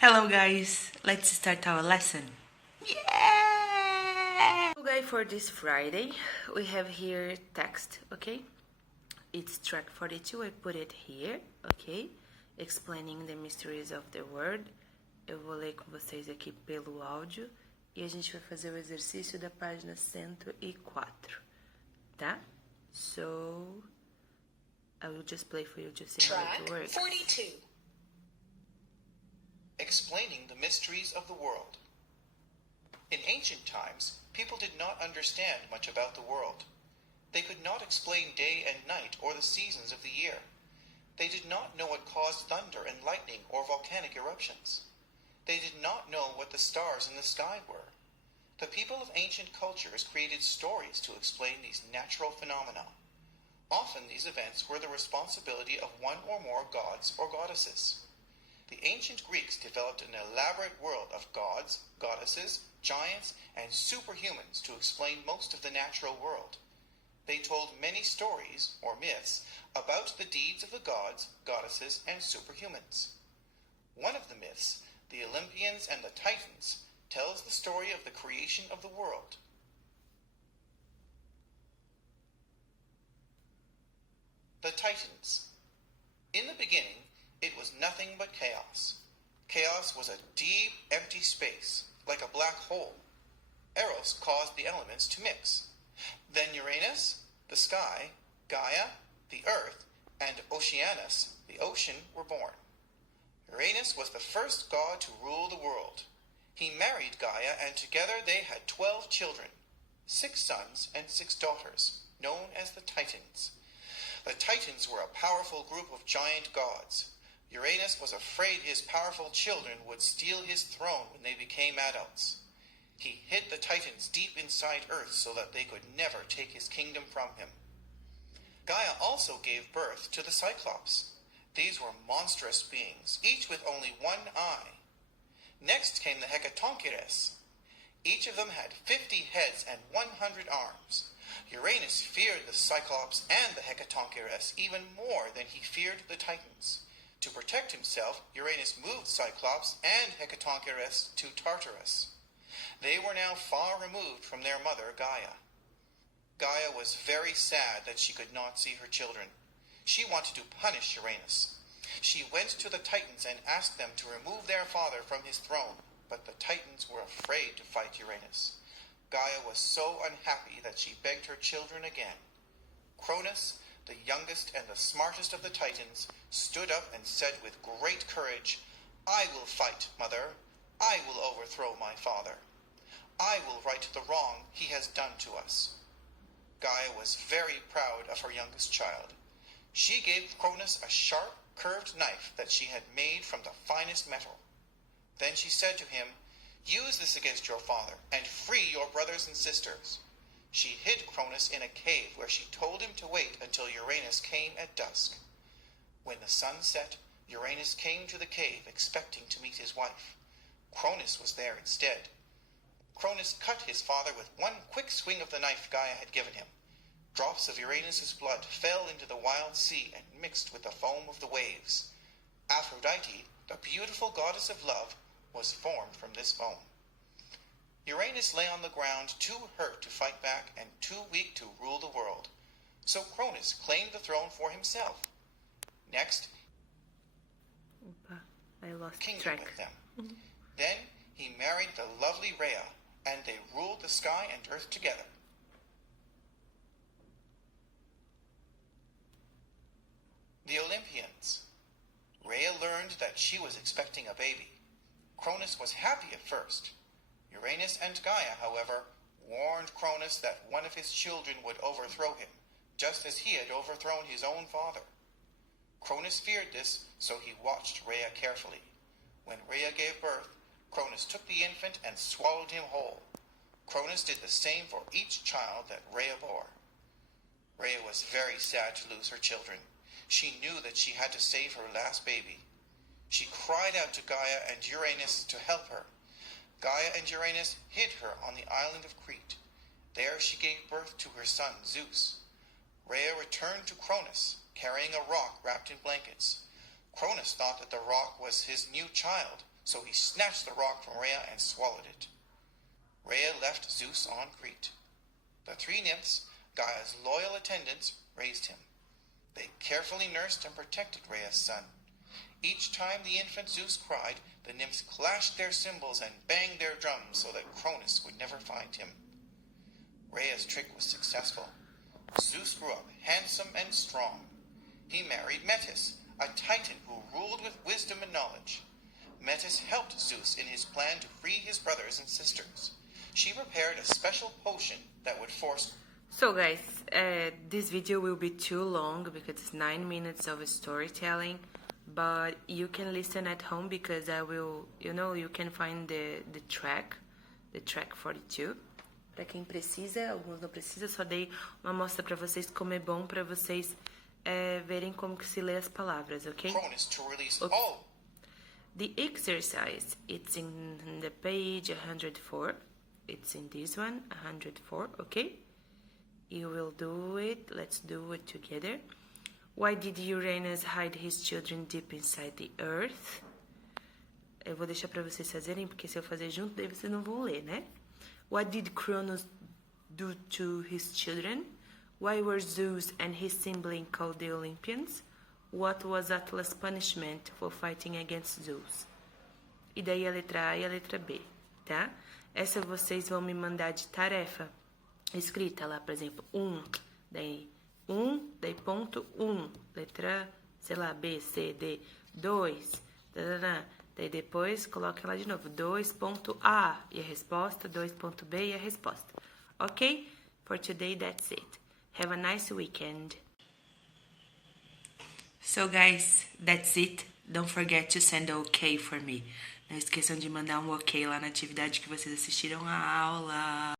Hello guys, let's start our lesson. Yeah! Okay, for this Friday, we have here text, okay? It's track 42, I put it here, ok? Explaining the mysteries of the word. Eu vou ler com vocês aqui pelo áudio e a gente vai fazer o exercício da página 104, tá? So, I will just play for you to see how it works. Track 42. Explaining the mysteries of the world. In ancient times, people did not understand much about the world. They could not explain day and night or the seasons of the year. They did not know what caused thunder and lightning or volcanic eruptions. They did not know what the stars in the sky were. The people of ancient cultures created stories to explain these natural phenomena. Often these events were the responsibility of one or more gods or goddesses. The ancient Greeks developed an elaborate world of gods, goddesses, giants, and superhumans to explain most of the natural world. They told many stories, or myths, about the deeds of the gods, goddesses, and superhumans. One of the myths, the Olympians and the Titans, tells the story of the creation of the world. The Titans. In the beginning, it was nothing but chaos. Chaos was a deep, empty space, like a black hole. Eros caused the elements to mix. Then Uranus, the sky, Gaia, the earth, and Oceanus, the ocean, were born. Uranus was the first god to rule the world. He married Gaia, and together they had 12 children, 6 sons and 6 daughters, known as the Titans. The Titans were a powerful group of giant gods. Uranus was afraid his powerful children would steal his throne when they became adults. He hid the Titans deep inside Earth so that they could never take his kingdom from him. Gaia also gave birth to the Cyclops. These were monstrous beings, each with only one eye. Next came the Hecatoncheires. Each of them had 50 heads and 100 arms. Uranus feared the Cyclops and the Hecatoncheires even more than he feared the Titans. To protect himself, Uranus moved Cyclops and Hecatoncheires to Tartarus. They were now far removed from their mother, Gaia. Gaia was very sad that she could not see her children. She wanted to punish Uranus. She went to the Titans and asked them to remove their father from his throne, but the Titans were afraid to fight Uranus. Gaia was so unhappy that she begged her children again. Cronus, the youngest and the smartest of the Titans, stood up and said with great courage, "I will fight, mother. I will overthrow my father. I will right the wrong he has done to us." Gaia was very proud of her youngest child. She gave Cronus a sharp, curved knife that she had made from the finest metal. Then she said to him, "Use this against your father and free your brothers and sisters." She hid Cronus in a cave where she told him to wait until Uranus came at dusk. When the sun set, Uranus came to the cave expecting to meet his wife. Cronus was there instead. Cronus cut his father with one quick swing of the knife Gaia had given him. Drops of Uranus's blood fell into the wild sea and mixed with the foam of the waves. Aphrodite, the beautiful goddess of love, was formed from this foam. Uranus lay on the ground too hurt to fight back and too weak to rule the world. So Cronus claimed the throne for himself. Next, I lost kingdom track. with them. Then he married the lovely Rhea, and they ruled the sky and earth together. The Olympians. Rhea learned that she was expecting a baby. Cronus was happy at first. Uranus and Gaia, however, warned Cronus that one of his children would overthrow him, just as he had overthrown his own father. Cronus feared this, so he watched Rhea carefully. When Rhea gave birth, Cronus took the infant and swallowed him whole. Cronus did the same for each child that Rhea bore. Rhea was very sad to lose her children. She knew that she had to save her last baby. She cried out to Gaia and Uranus to help her. Gaia and Uranus hid her on the island of Crete. There she gave birth to her son Zeus. Rhea returned to Cronus, carrying a rock wrapped in blankets. Cronus thought that the rock was his new child, so he snatched the rock from Rhea and swallowed it. Rhea left Zeus on Crete. The three nymphs, Gaia's loyal attendants, raised him. They carefully nursed and protected Rhea's son. Each time the infant Zeus cried, the nymphs clashed their cymbals and banged their drums so that Cronus would never find him. Rhea's trick was successful. Zeus grew up handsome and strong. He married Metis, a titan who ruled with wisdom and knowledge. Metis helped Zeus in his plan to free his brothers and sisters. She prepared a special potion that would force... So guys, this video will be too long because it's 9 minutes of storytelling, but you can listen at home because I will, you can find the track 42. Para quem precisa, alguns não precisa, só dei uma amostra para vocês como é bom para vocês verem como que se lê as palavras, ok? The exercise, it's in the page 104. It's in this one, 104, okay? You will do it. Let's do it together. Why did Uranus hide his children deep inside the earth? Eu vou deixar para vocês fazerem, porque se eu fazer junto, daí vocês não vão ler, né? What did Cronus do to his children? Why were Zeus and his sibling called the Olympians? What was Atlas' punishment for fighting against Zeus? E daí a letra A e a letra B, tá? Essa vocês vão me mandar de tarefa escrita lá, por exemplo, daí ponto 1, letra, sei lá, B, C, D, 2, daí depois coloca lá de novo, 2.A e a resposta, 2.B e a resposta. Ok? For today, that's it. Have a nice weekend. So guys, that's it. Don't forget to send OK for me. Não esqueçam de mandar um OK lá na atividade que vocês assistiram a aula.